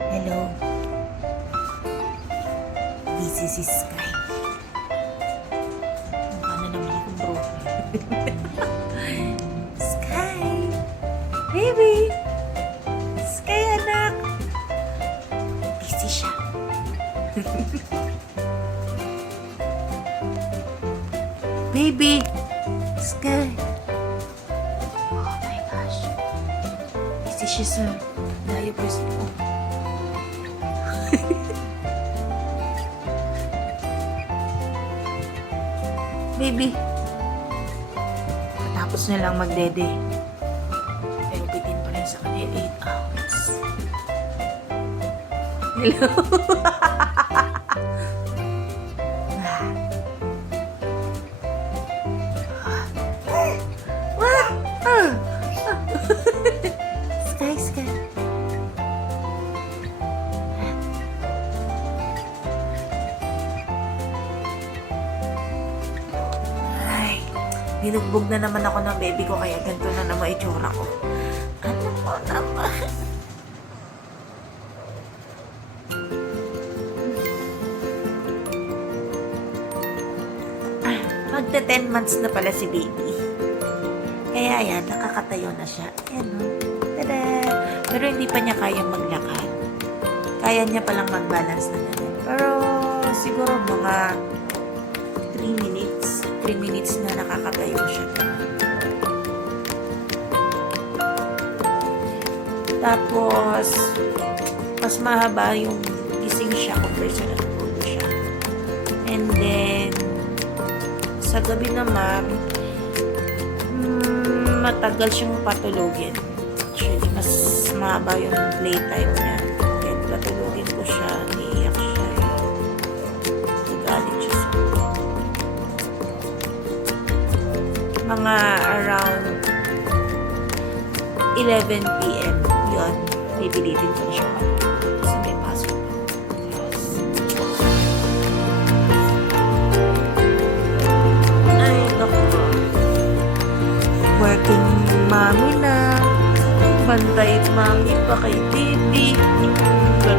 Hello. Busy si Sky. Mukha na naman akong bro. Sky! Baby! Sky, anak! Busy siya. Baby! Sky! Oh my gosh. Busy siya sa diapers mo. Baby, tapos na lang magdede. Pero bitin pa rin sa kanya 8 hours. Hello? Sky, Sky. Binugbog na naman ako ng baby ko kaya ganito na naman itsura ko. Ano po naman? Magta 10 months na pala si baby. Kaya yan, nakakatayo na siya. Ayan o. Tada! Pero hindi pa niya kayang maglakad. Kaya niya palang mag-balance na ganyan. Pero siguro mga 3 minutes na nakakatayo siya. Tapos, mas mahaba yung gising siya compare sa natulog siya. And then, sa gabi naman, matagal siyang patulogin. Actually, mas mahaba yung playtime niya. Kaya patulogin ko siya, niiyak siya. Nagalit siya sa mga around 11 p.m. Yun, bibilitin ko na siya kasi may pasok. Ay, naku. Working mommy na. Bantay mami pa kay baby. But